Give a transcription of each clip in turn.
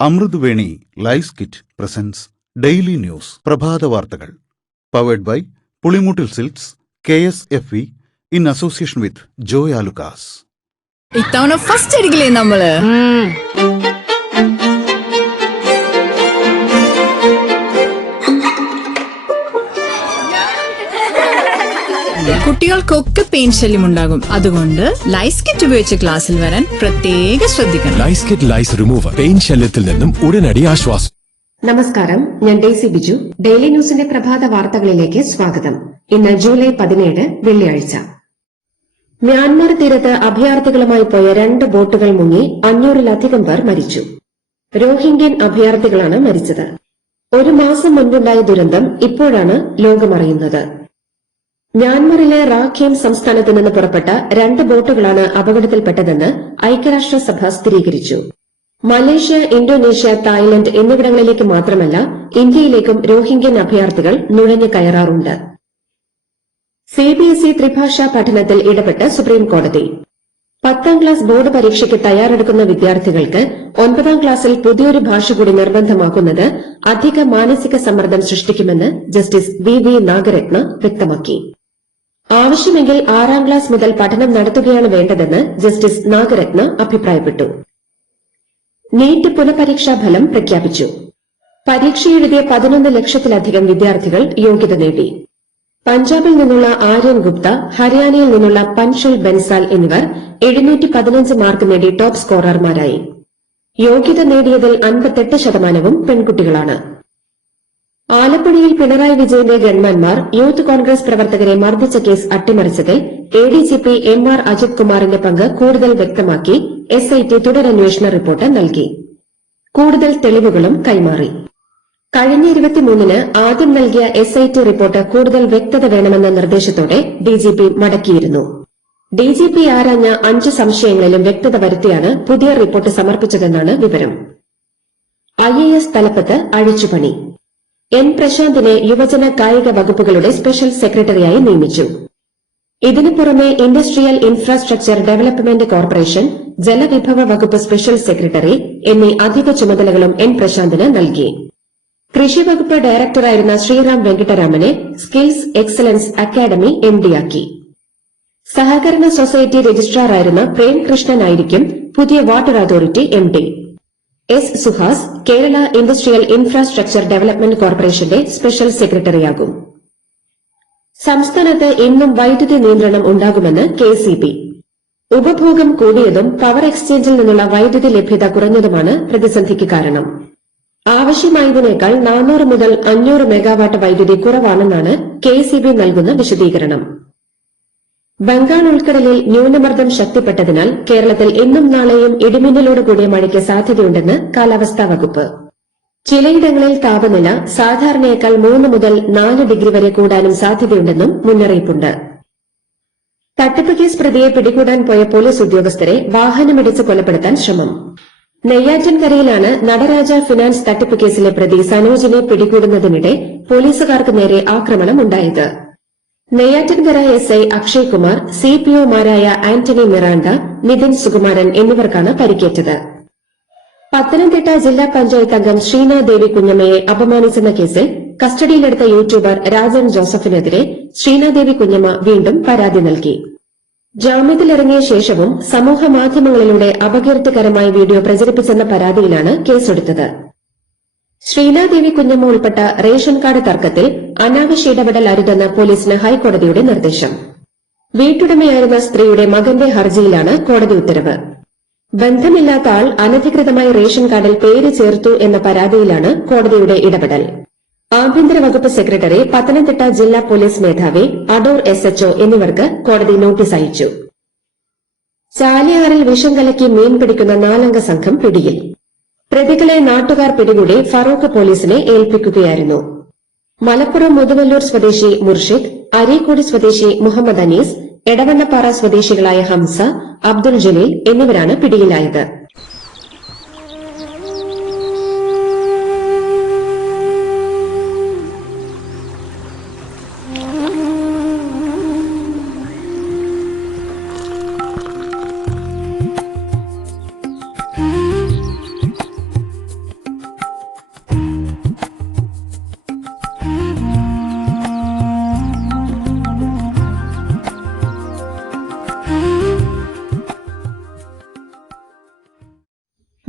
Amruthaveni lice kit presents daily news പ്രഭാത വാർത്തകൾ powered by Pulimoottil silks KSFE in association with Joy Alukkas. ഇത്തവണ first അടിക്കില്ലേ നമ്മള്? കുട്ടികൾക്കൊക്കെ പെയിൻ ശല്യം ഉണ്ടാകും. അതുകൊണ്ട് ലൈസ് കിറ്റ് ഉപയോഗിച്ച് ക്ലാസ്സിൽ വരാൻ പ്രത്യേകം ശ്രദ്ധിക്കണം. ലൈസ് കിറ്റ് ലൈസ് റിമൂവർ പെയിൻ ശല്യത്തിൽ നിന്നും ഉടനടി ആശ്വാസം. നമസ്കാരം, ഞാൻ ഡെയ്സി ബിജു. ഡെയിലി ന്യൂസിന്റെ പ്രഭാത വാർത്തകളിലേക്ക് സ്വാഗതം. ഇന്ന് ജൂലൈ 17 വെള്ളിയാഴ്ച. മ്യാൻമാർ തീരത്ത് അഭയാർത്ഥികളുമായി പോയ 2 ബോട്ടുകൾ മുങ്ങി 500-ലധികം പേർ മരിച്ചു. റോഹിംഗ്യൻ അഭയാർത്ഥികളാണ് മരിച്ചത്. 1 മാസം മുൻപുണ്ടായ ദുരന്തം ഇപ്പോഴാണ് ലോകമറിയുന്നത്. മ്യാൻമറിലെ റാഖേൻ സംസ്ഥാനത്ത് നിന്ന് പുറപ്പെട്ട 2 ബോട്ടുകളാണ് അപകടത്തിൽപ്പെട്ടതെന്ന് ഐക്യരാഷ്ട്രസഭ സ്ഥിരീകരിച്ചു. മലേഷ്യ, ഇന്തോനേഷ്യ, തായ്ലൻഡ് എന്നിവിടങ്ങളിലേക്ക് മാത്രമല്ല ഇന്ത്യയിലേക്കും റോഹിംഗ്യൻ അഭയാർത്ഥികൾ നുഴഞ്ഞു കയറാറുണ്ട്. CBSE ത്രിഭാഷാ പഠനത്തിൽ ഇടപെട്ട് സുപ്രീംകോടതി. 10ാം ക്ലാസ് ബോർഡ് പരീക്ഷയ്ക്ക് തയ്യാറെടുക്കുന്ന വിദ്യാർത്ഥികൾക്ക് 9ാം ക്ലാസ്സിൽ പുതിയൊരു ഭാഷ കൂടി നിർബന്ധമാക്കുന്നത് അധിക മാനസിക സമ്മർദ്ദം സൃഷ്ടിക്കുമെന്ന് ജസ്റ്റിസ് VV നാഗരത്ന വ്യക്തമാക്കി. ആവശ്യമെങ്കിൽ 6ാം ക്ലാസ് മുതൽ പഠനം നടത്തുകയാണ് വേണ്ടതെന്ന് ജസ്റ്റിസ് നാഗരത്ന അഭിപ്രായപ്പെട്ടു. നീറ്റ് പുനഃപരീക്ഷാ ഫലം പ്രഖ്യാപിച്ചു. പരീക്ഷ എഴുതിയ 11 ലക്ഷത്തിലധികം വിദ്യാർത്ഥികൾ യോഗ്യത നേടി. പഞ്ചാബിൽ നിന്നുള്ള ആര്യൻ ഗുപ്ത, ഹരിയാനയിൽ നിന്നുള്ള പൻഷുൽ ബൻസാൽ എന്നിവർ 715 മാർക്ക് നേടി ടോപ്പ് സ്കോറർമാരായി. യോഗ്യത നേടിയതിൽ 58% പെൺകുട്ടികളാണ്. ആലപ്പുഴയിൽ പിണറായി വിജയന്റെ ഗൺമാൻമാർ യൂത്ത് കോൺഗ്രസ് പ്രവർത്തകരെ മർദ്ദിച്ച കേസ് അട്ടിമറിച്ചതിൽ ADGP MR അജിത് കുമാറിന്റെ പങ്ക് കൂടുതൽ വ്യക്തമാക്കി SIT തുടരന്വേഷണ റിപ്പോർട്ട് നൽകി. കൂടുതൽ തെളിവുകളും കൈമാറി. കഴിഞ്ഞ 23-ന് ആദ്യം നൽകിയ SIT റിപ്പോർട്ട് കൂടുതൽ വ്യക്തത വേണമെന്ന നിർദ്ദേശത്തോടെ DGP മടക്കിയിരുന്നു. DGP ആരാഞ്ഞ 5 സംശയങ്ങളിലും വ്യക്തത വരുത്തിയാണ് പുതിയ റിപ്പോർട്ട് സമർപ്പിച്ചതെന്നാണ് വിവരം. IAS തലപ്പത്ത് അഴിച്ചുപണി. N പ്രശാന്തിനെ യുവജന കായിക വകുപ്പുകളുടെ സ്പെഷ്യൽ സെക്രട്ടറിയായി നിയമിച്ചു. ഇതിനു പുറമെ ഇൻഡസ്ട്രിയൽ ഇൻഫ്രാസ്ട്രക്ചർ ഡെവലപ്മെന്റ് കോർപ്പറേഷൻ, ജലവിഭവ വകുപ്പ് സ്പെഷ്യൽ സെക്രട്ടറി എന്നീ അധിക ചുമതലകളും N പ്രശാന്തിന് നൽകി. കൃഷി വകുപ്പ് ഡയറക്ടറായിരുന്ന ശ്രീറാം വെങ്കിട്ടരാമനെ സ്കിൽസ് എക്സലൻസ് അക്കാദമി MD-യാക്കി. സഹകരണ സൊസൈറ്റി രജിസ്ട്രാറായിരുന്ന പ്രേംകൃഷ്ണനായിരിക്കും പുതിയ water authority MD. S. Suhas Kerala industrial infrastructure development കോർപ്പറേഷന്റെ സ്പെഷ്യൽ സെക്രട്ടറിയാകും. സംസ്ഥാനത്ത് ഇന്നും വൈദ്യുതി നിയന്ത്രണം ഉണ്ടാകുമെന്ന് KCB. ഉപഭോഗം കൂടിയതും പവർ എക്സ്ചേഞ്ചിൽ നിന്നുള്ള വൈദ്യുതി ലഭ്യത കുറഞ്ഞതുമാണ് പ്രതിസന്ധിക്ക് കാരണം. ആവശ്യമായതിനേക്കാൾ 400 മുതൽ 500 മെഗാവാട്ട് വൈദ്യുതി കുറവാണെന്നാണ് KCB നൽകുന്ന വിശദീകരണം. ബംഗാൾ ഉൾക്കടലിൽ ന്യൂനമർദ്ദം ശക്തിപ്പെട്ടതിനാൽ കേരളത്തിൽ ഇന്നും നാളെയും ഇടിമിന്നലോട് കൂടിയ മഴയ്ക്ക് സാധ്യതയുണ്ടെന്ന് കാലാവസ്ഥാ വകുപ്പ്. ചിലയിടങ്ങളിൽ താപനില സാധാരണയേക്കാൾ 3 മുതൽ 4 ഡിഗ്രി വരെ കൂടാനും സാധ്യതയുണ്ടെന്നും മുന്നറിയിപ്പുണ്ട്. തട്ടിപ്പ് കേസ് പ്രതിയെ പിടികൂടാൻ പോയ പോലീസ് ഉദ്യോഗസ്ഥരെ വാഹനമിടിച്ച് കൊലപ്പെടുത്താൻ ശ്രമം. നെയ്യാറ്റിൻകരയിലാണ് നടരാജ ഫിനാൻസ് തട്ടിപ്പ് കേസിലെ പ്രതി സനോജിനെ പിടികൂടുന്നതിനിടെ പോലീസുകാർക്ക് നേരെ ആക്രമണമുണ്ടായത്. നെയ്യാറ്റിൻകര SI അക്ഷയ് കുമാർ, CPOമാരായ ആന്റണി മിറാണ്ട, നിതിൻ സുകുമാരൻ എന്നിവർക്കാണ് പരിക്കേറ്റത്. പത്തനംതിട്ട ജില്ലാ പഞ്ചായത്ത് അംഗം ശ്രീനാദേവി കുഞ്ഞമ്മയെ അപമാനിച്ചെന്ന കേസിൽ കസ്റ്റഡിയിലെടുത്ത യൂട്യൂബർ രാജൻ ജോസഫിനെതിരെ ശ്രീനാദേവി കുഞ്ഞമ്മ വീണ്ടും പരാതി നൽകി. ജാമ്യത്തിലിറങ്ങിയ ശേഷവും സമൂഹമാധ്യമങ്ങളിലൂടെ അപകീർത്തികരമായ വീഡിയോ പ്രചരിപ്പിച്ചെന്ന പരാതിയിലാണ് കേസെടുത്തത്. ശ്രീനാദേവി കുഞ്ഞമ്മ ഉൾപ്പെട്ട റേഷൻ കാർഡ് തർക്കത്തിൽ അനാവശ്യ ഇടപെടൽ അരുതെന്ന് പോലീസിന് ഹൈക്കോടതിയുടെ നിർദ്ദേശം. വീട്ടുടമയായിരുന്ന സ്ത്രീയുടെ മകന്റെ ഹർജിയിലാണ് കോടതി ഉത്തരവ്. ബന്ധമില്ലാത്ത ആൾ അനധികൃതമായി റേഷൻ കാർഡിൽ പേര് ചേർത്തു എന്ന പരാതിയിലാണ് കോടതിയുടെ ഇടപെടൽ. ആഭ്യന്തര വകുപ്പ് സെക്രട്ടറി, പത്തനംതിട്ട ജില്ലാ പോലീസ് മേധാവി, അടൂർ SHO എന്നിവർക്ക് കോടതി നോട്ടീസ് അയച്ചു. ചാലിയാറിൽ വിഷം കലക്കി മീൻ പിടിക്കുന്ന 4-അംഗ സംഘം പിടിയിൽ. പ്രതികളെ നാട്ടുകാർ പിടികൂടി ഫറൂഖ് പോലീസിനെ ഏൽപ്പിക്കുകയായിരുന്നു. മലപ്പുറം മുതുവല്ലൂർ സ്വദേശി മുർഷിദ്, അരീക്കോട് സ്വദേശി മുഹമ്മദ് അനീസ്, എടവണ്ണപ്പാറ സ്വദേശികളായ ഹംസ, അബ്ദുൽ ജലീൽ എന്നിവരാണ് പിടിയിലായത്.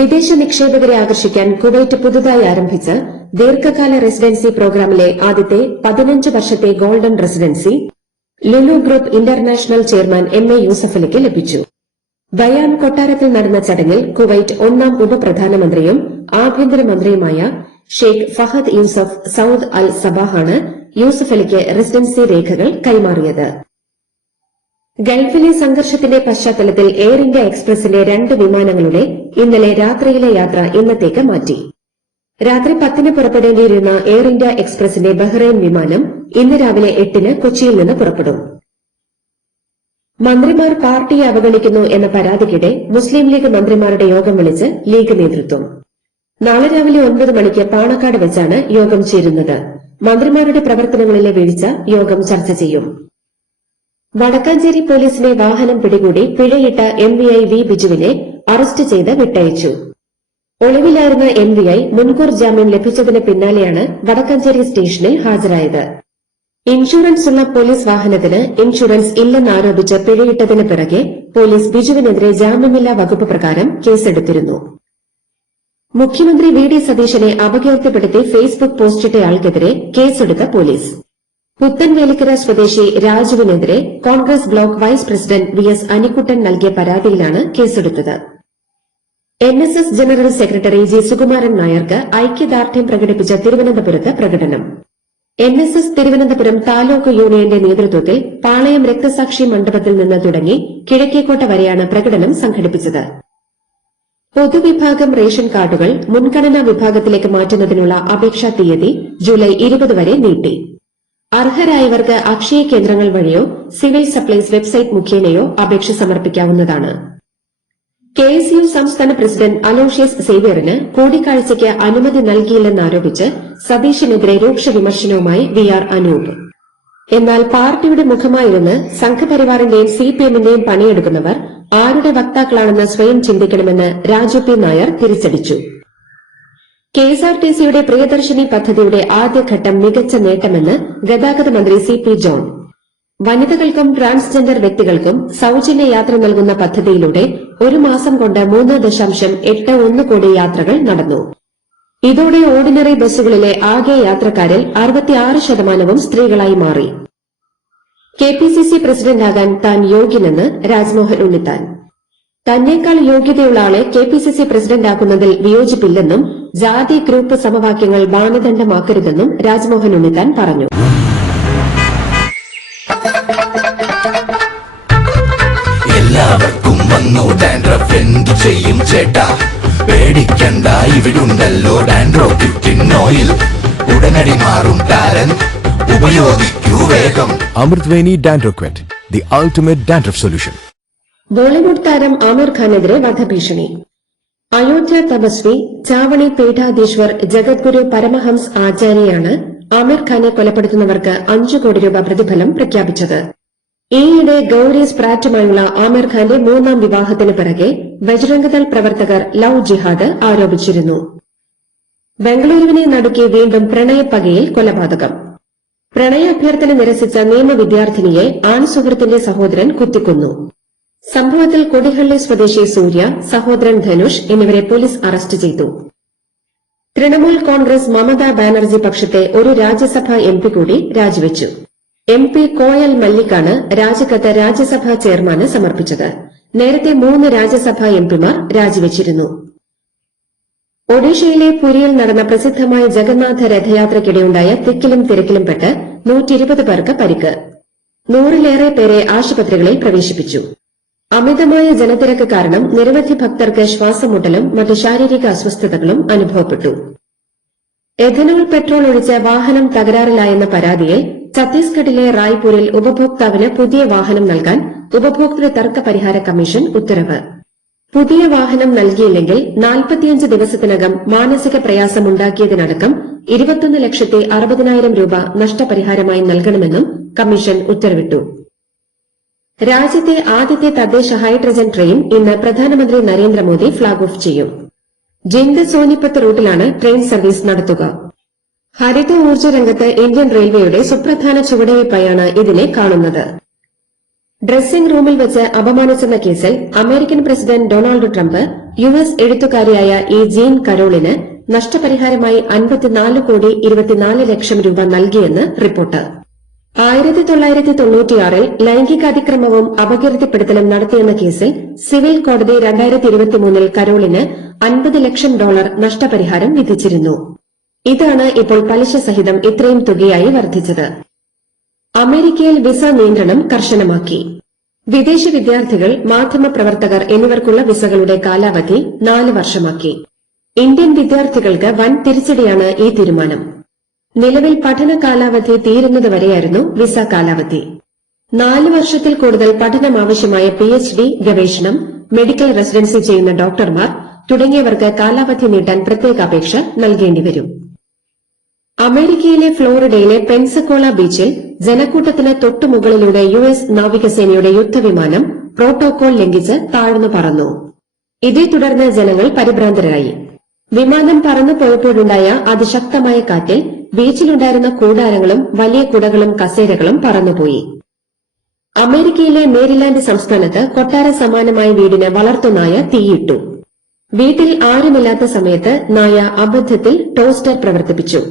വിദേശ നിക്ഷേപകരെ ആകർഷിക്കാൻ കുവൈറ്റ് പുതുതായി ആരംഭിച്ച ദീർഘകാല റെസിഡൻസി പ്രോഗ്രാമിലെ ആദ്യത്തെ 15 വർഷത്തെ golden residency Lulu group international chairman MA യൂസഫലിക്ക് ലഭിച്ചു. ബയാൻ കൊട്ടാരത്തിൽ നടന്ന ചടങ്ങിൽ കുവൈറ്റ് 1ാം ഉപപ്രധാനമന്ത്രിയും ആഭ്യന്തരമന്ത്രിയുമായ ഷെയ്ഖ് ഫഹദ് യൂസഫ് സൌദ് അൽ സബാഹാണ് യൂസഫലിക്ക് റെസിഡൻസി രേഖകൾ കൈമാറിയത്. ഗൾഫിലെ സംഘർഷത്തിന്റെ പശ്ചാത്തലത്തിൽ എയർ ഇന്ത്യ എക്സ്പ്രസിന്റെ 2 വിമാനങ്ങളുടെ ഇന്നലെ രാത്രിയിലെ യാത്ര ഇന്നത്തേക്ക് മാറ്റി. രാത്രി 10-ന് പുറപ്പെടേണ്ടിയിരുന്ന എയർ ഇന്ത്യ എക്സ്പ്രസിന്റെ ബഹ്റൈൻ വിമാനം ഇന്ന് രാവിലെ 8-ന് കൊച്ചിയിൽ നിന്ന് പുറപ്പെടും. മന്ത്രിമാർ പാർട്ടിയെ അവഗണിക്കുന്നു എന്ന പരാതിക്കിടെ മുസ്ലിം ലീഗ് മന്ത്രിമാരുടെ യോഗം വിളിച്ച് ലീഗ് നേതൃത്വം. നാളെ രാവിലെ 9 മണിക്ക് പാണക്കാട് വെച്ചാണ് യോഗം ചേരുന്നത്. മന്ത്രിമാരുടെ പ്രവർത്തനങ്ങളിലെ വീഴ്ച യോഗം ചർച്ച ചെയ്യും. വടക്കാഞ്ചേരി പോലീസിനെ വാഹനം പിടികൂടി പിഴയിട്ട MVI വി ബിജുവിനെ അറസ്റ്റ് ചെയ്ത് വിട്ടയച്ചു. ഒളിവിലായിരുന്ന MVI മുൻകൂർ ജാമ്യം ലഭിച്ചതിന് പിന്നാലെയാണ് വടക്കാഞ്ചേരി സ്റ്റേഷനിൽ ഹാജരായത്. ഇൻഷുറൻസ് ഉള്ള പോലീസ് വാഹനത്തിന് ഇൻഷുറൻസ് ഇല്ലെന്നാരോപിച്ച് പിഴയിട്ടതിന് പിറകെ പോലീസ് ബിജുവിനെതിരെ ജാമ്യമില്ലാ വകുപ്പ് പ്രകാരം കേസെടുത്തിരുന്നു. മുഖ്യമന്ത്രി VD സതീശനെ അപകീർത്തിപ്പെടുത്തി ഫേസ്ബുക്ക് പോസ്റ്റിട്ടയാൾക്കെതിരെ കേസെടുത്ത പോലീസ്. പുത്തൻവേലിക്കര സ്വദേശി രാജുവിനെതിരെ Congress block vice president VS Anikkuttan നൽകിയ പരാതിയിലാണ് കേസെടുത്തത്. NSS general secretary G Sukumaran നായർക്ക് ഐക്യദാർഢ്യം പ്രകടിപ്പിച്ച തിരുവനന്തപുരത്ത് പ്രകടനം. NSS തിരുവനന്തപുരം താലൂക്ക് യൂണിയന്റെ നേതൃത്വത്തിൽ പാളയം രക്തസാക്ഷി മണ്ഡപത്തിൽ നിന്ന് തുടങ്ങി കിഴക്കേക്കോട്ട വരെയാണ് പ്രകടനം സംഘടിപ്പിച്ചത്. പൊതുവിഭാഗം റേഷൻ കാർഡുകൾ മുൻഗണനാ വിഭാഗത്തിലേക്ക് മാറ്റുന്നതിനുള്ള അപേക്ഷാ തീയതി ജൂലൈ 20 വരെ നീട്ടി. അർഹരായവർക്ക് അക്ഷയ കേന്ദ്രങ്ങൾ വഴിയോ സിവിൽ സപ്ലൈസ് വെബ്സൈറ്റ് മുഖേനയോ അപേക്ഷ സമർപ്പിക്കാവുന്നതാണ്. KSU സംസ്ഥാന പ്രസിഡന്റ് അലോഷ്യസ് സേവ്യറിന് കൂടിക്കാഴ്ചയ്ക്ക് അനുമതി നൽകിയില്ലെന്നാരോപിച്ച് സതീശനെതിരെ രൂക്ഷ വിമർശനവുമായി VR അനൂപ്. എന്നാൽ പാർട്ടിയുടെ മുഖമായിരുന്ന് സംഘപരിവാറിന്റെയും CPMന്റെയും പണിയെടുക്കുന്നവർ ആരുടെ വക്താക്കളാണെന്ന് സ്വയം ചിന്തിക്കണമെന്ന് രാജു P നായർ തിരിച്ചടിച്ചു. KSRTCയുടെ പ്രിയദർശിനി പദ്ധതിയുടെ ആദ്യഘട്ടം മികച്ച നേട്ടമെന്ന് ഗതാഗത മന്ത്രി CP ജോൺ. വനിതകൾക്കും ട്രാൻസ്ജെൻഡർ വ്യക്തികൾക്കും സൌജന്യ യാത്ര നൽകുന്ന പദ്ധതിയിലൂടെ 1 മാസം കൊണ്ട് 3.81 കോടി യാത്രകൾ നടന്നു. ഇതോടെ ഓർഡിനറി ബസ്സുകളിലെ ആകെ യാത്രക്കാരിൽ 66% സ്ത്രീകളായി മാറി. KPCC പ്രസിഡന്റാകാൻ താൻ യോഗ്യനെന്ന് രാജ്മോഹൻ ഉണ്ണിത്താൻ. തന്നേക്കാൾ യോഗ്യതയുള്ള ആളെ KPCC പ്രസിഡന്റാക്കുന്നതിൽ വിയോജിപ്പില്ലെന്നും ജാതി ഗ്രൂപ്പ് സമവാക്യങ്ങൾ മാനദണ്ഡമാക്കരുതെന്നും രാജ്മോഹൻ ഉണ്ണിത്താൻ പറഞ്ഞു. എല്ലാവർക്കും വന്നു ഡാൻഡ്രഫ് എന്തു ചെയ്യും ചേട്ടാ, പേടിക്കണ്ട ഇവിടുണ്ടല്ലോ ഡാൻഡ്രോഫിറ്റിൻ ഓയിൽ, ഉടനടി മാറും ടാലന്റ്, ഉപയോഗിക്കൂ വേഗം. അമൃത്വേനി ഡാൻഡ്രോക്വെറ്റ്, the ultimate dandruff solution. Bollywood താരം ആമിർ ഖാനെതിരെ വധഭീഷണി. അയോധ്യ തപസ്വി ചാവണി പീഠാധീശ്വർ ജഗദ്ഗുരു പരമഹംസ് ആചാര്യയാണ് ആമിർ ഖാനെ കൊലപ്പെടുത്തുന്നവർക്ക് 5 കോടി രൂപ പ്രതിഫലം പ്രഖ്യാപിച്ചത്. ഈയിടെ ഗൌരി സ്പ്രാറ്റുമായുള്ള ആമിർ ഖാന്റെ 3ാം വിവാഹത്തിന് പിറകെ ബജ്രംഗ്ദൾ പ്രവർത്തകർ ലവ് ജിഹാദ് ആരോപിച്ചിരുന്നു. ബംഗളൂരുവിനെ നടുക്കി വീണ്ടും പ്രണയപ്പകയിൽ കൊലപാതകം. പ്രണയാഭ്യർത്ഥന നിരസിച്ച നിയമ വിദ്യാർത്ഥിനിയെ ആൺസുഹൃത്തിന്റെ സഹോദരൻ കുത്തിക്കൊന്നു. സംഭവത്തിൽ കൊടിഹള്ളി സ്വദേശി സൂര്യ, സഹോദരൻ ധനുഷ് എന്നിവരെ പോലീസ് അറസ്റ്റ് ചെയ്തു. തൃണമൂൽ കോൺഗ്രസ് മമതാ ബാനർജി പക്ഷത്തെ ഒരു രാജ്യസഭാ MP കൂടി രാജിവെച്ചു. MP കോയൽ മല്ലിക്കാണ് രാജിക്കത്ത് രാജ്യസഭാ ചെയർമാന് സമർപ്പിച്ചത്. നേരത്തെ 3 രാജ്യസഭാ MPമാർ രാജിവെച്ചിരുന്നു. ഒഡീഷയിലെ പുരിയിൽ നടന്ന പ്രസിദ്ധമായ ജഗന്നാഥ രഥയാത്രയ്ക്കിടെയുണ്ടായ തിക്കിലും തിരക്കിലും പെട്ട് 120 പേർക്ക് പരിക്ക്. 100-ലേറെ പേരെ ആശുപത്രികളിൽ പ്രവേശിപ്പിച്ചു. അമിതമായ ജനത്തിരക്ക് കാരണം നിരവധി ഭക്തർക്ക് ശ്വാസമുട്ടലും മറ്റ് ശാരീരിക അസ്വസ്ഥതകളും അനുഭവപ്പെട്ടു. എഥനോൾ പെട്രോൾ ഒഴിച്ച് വാഹനം തകരാറിലായെന്ന പരാതിയിൽ ഛത്തീസ്ഗഡിലെ റായ്പൂരിൽ ഉപഭോക്താവിന് പുതിയ വാഹനം നൽകാൻ ഉപഭോക്തൃ തർക്ക പരിഹാര കമ്മീഷൻ ഉത്തരവ്. പുതിയ വാഹനം നൽകിയില്ലെങ്കിൽ 45 ദിവസത്തിനകം മാനസിക പ്രയാസമുണ്ടാക്കിയതിനടക്കം 21,60,000 രൂപ നഷ്ടപരിഹാരമായി നൽകണമെന്നും കമ്മീഷൻ ഉത്തരവിട്ടു. രാജ്യത്തെ ആദ്യത്തെ തദ്ദേശ ഹൈഡ്രജൻ ട്രെയിൻ ഇന്ന് പ്രധാനമന്ത്രി നരേന്ദ്രമോദി ഫ്ളാഗ് ഓഫ് ചെയ്യും. ജിന്ദ് സോനിപത്ത് റൂട്ടിലാണ് ട്രെയിൻ സർവീസ് നടത്തുക. ഹരിത ഊർജ്ജ രംഗത്ത് ഇന്ത്യൻ റെയിൽവേയുടെ സുപ്രധാന ചുവടുവയ്പായാണ് ഇതിനെ കാണുന്നത്. ഡ്രസ്സിംഗ് റൂമിൽ വെച്ച് അപമാനിച്ചെന്ന കേസിൽ American president Donald Trump US എഴുത്തുകാരിയായ ഈ ജീൻ കരോളിന് നഷ്ടപരിഹാരമായി 54,24,00,000 രൂപ നൽകിയെന്ന് റിപ്പോർട്ട്. 1996-ൽ ലൈംഗികാതിക്രമവും അപകീർത്തിപ്പെടുത്തലും നടത്തിയെന്ന കേസിൽ സിവിൽ കോടതി 2023-ൽ കരോളിന് $50 ലക്ഷം നഷ്ടപരിഹാരം വിധിച്ചിരുന്നു. ഇതാണ് ഇപ്പോൾ പലിശ സഹിതം ഇത്രയും തുകയായി വർദ്ധിച്ചത്. അമേരിക്കയിൽ വിസ നിയന്ത്രണം കർശനമാക്കി. വിദേശ വിദ്യാർത്ഥികൾ, മാധ്യമപ്രവർത്തകർ എന്നിവർക്കുള്ള വിസകളുടെ കാലാവധി 4 വർഷമാക്കി. ഇന്ത്യൻ വിദ്യാർത്ഥികൾക്ക് വൻ തിരിച്ചടിയാണ് ഈ തീരുമാനം. നിലവിൽ പഠന കാലാവധി തീരുന്നതുവരെയായിരുന്നു വിസ കാലാവധി. 4 വർഷത്തിൽ കൂടുതൽ പഠനം ആവശ്യമായ PhD, ഗവേഷണം, മെഡിക്കൽ റെസിഡൻസി ചെയ്യുന്ന ഡോക്ടർമാർ തുടങ്ങിയവർക്ക് കാലാവധി നീട്ടാൻ പ്രത്യേക അപേക്ഷ നൽകേണ്ടിവരും. അമേരിക്കയിലെ ഫ്ലോറിഡയിലെ പെൻസക്കോള ബീച്ചിൽ ജനക്കൂട്ടത്തിന് തൊട്ടുമുകളിലൂടെ US നാവികസേനയുടെ യുദ്ധവിമാനം പ്രോട്ടോകോൾ ലംഘിച്ച് താഴ്ന്നു പറന്നു. ഇതേ തുടർന്ന് ജനങ്ങൾ പരിഭ്രാന്തരായി. വിമാനം പറന്നു പോയപ്പോഴുണ്ടായ അതിശക്തമായ കാറ്റിൽ ബീച്ചിലുണ്ടായിരുന്ന കൂടാരങ്ങളും വലിയ കുടകളും കസേരകളും പറന്നുപോയി. അമേരിക്കയിലെ മേരിലാൻഡ് സംസ്ഥാനത്ത് കൊട്ടാര സമാനമായ വീടിന് വളർത്തുനായ തീയിട്ടു. വീട്ടിൽ ആരുമില്ലാത്ത സമയത്ത് നായ അബദ്ധത്തിൽ ടോസ്റ്റർ പ്രവർത്തിപ്പിച്ചു.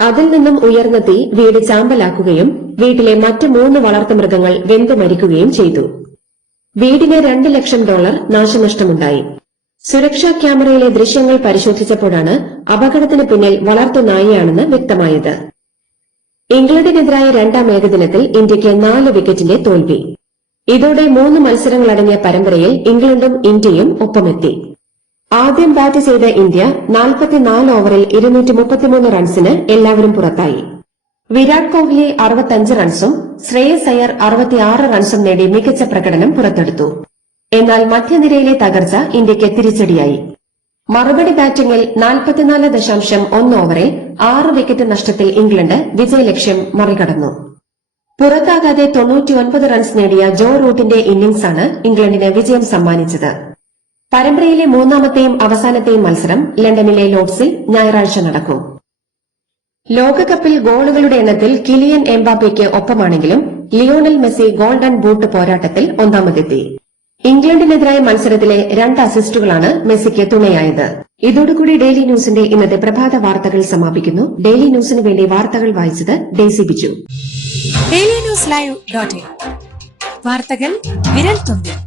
അതിൽ നിന്നും ഉയർന്ന തീ വീട് ചാമ്പലാക്കുകയും വീട്ടിലെ മറ്റ് 3 വളർത്തുമൃഗങ്ങൾ വെന്തു മരിക്കുകയും ചെയ്തു. വീടിന് $2 ലക്ഷം നാശനഷ്ടമുണ്ടായി. സുരക്ഷാ ക്യാമറയിലെ ദൃശ്യങ്ങൾ പരിശോധിച്ചപ്പോഴാണ് അപകടത്തിന് പിന്നിൽ വളർത്തുനായയാണെന്ന് വ്യക്തമായത്. ഇംഗ്ലണ്ടിനെതിരായ 2ാം ഏകദിനത്തിൽ ഇന്ത്യയ്ക്ക് 4 വിക്കറ്റിന്റെ തോൽവി. ഇതോടെ 3 മത്സരങ്ങളടങ്ങിയ പരമ്പരയിൽ ഇംഗ്ലണ്ടും ഇന്ത്യയും ഒപ്പമെത്തി. ആദ്യം ബാറ്റ് ചെയ്ത ഇന്ത്യ 44 ഓവറിൽ 233 റൺസിന് എല്ലാവരും പുറത്തായി. വിരാട് കോഹ്ലി 65 റൺസും ശ്രേയസ് അയ്യർ 66 റൺസും നേടി മികച്ച പ്രകടനം പുറത്തെടുത്തു. എന്നാൽ മധ്യനിരയിലെ തകർച്ച ഇന്ത്യയ്ക്ക് തിരിച്ചടിയായി. മറുപടി ബാറ്റിംഗിൽ 44.1 ഓവറിൽ 6 വിക്കറ്റ് നഷ്ടത്തിൽ ഇംഗ്ലണ്ട് വിജയലക്ഷ്യം മറികടന്നു. പുറത്താകാതെ 99 റൺസ് നേടിയ ജോ റൂട്ടിന്റെ ഇന്നിംഗ്സാണ് ഇംഗ്ലണ്ടിന് വിജയം സമ്മാനിച്ചത്. പരമ്പരയിലെ 3ാമത്തെയും അവസാനത്തെയും മത്സരം ലണ്ടനിലെ ലോർഡ്സിൽ ഞായറാഴ്ച നടക്കും. ലോകകപ്പിൽ ഗോളുകളുടെ എണ്ണത്തിൽ കിലിയൻ എംബാപ്പയ്ക്ക് ഒപ്പമാണെങ്കിലും ലിയോണൽ മെസ്സി ഗോൾഡൻ ബൂട്ട് പോരാട്ടത്തിൽ ഒന്നാമതെത്തി. ഇംഗ്ലണ്ടിനെതിരായ മത്സരത്തിലെ 2 അസിസ്റ്റുകളാണ് മെസ്സിക്ക് തുണയായത്. ഇതോടുകൂടി ഡെയിലി ന്യൂസിന്റെ ഇന്നത്തെ പ്രഭാത വാർത്തകൾ സമാപിക്കുന്നു. ഡെയിലി ന്യൂസിന് വേണ്ടി വാർത്തകൾ വായിച്ചത് ഡെയ്സി ബിജു. ഡെയിലി ന്യൂസ് ലൈവ്.in വാർത്തകൾ വിരൽ തുമ്പിൽ.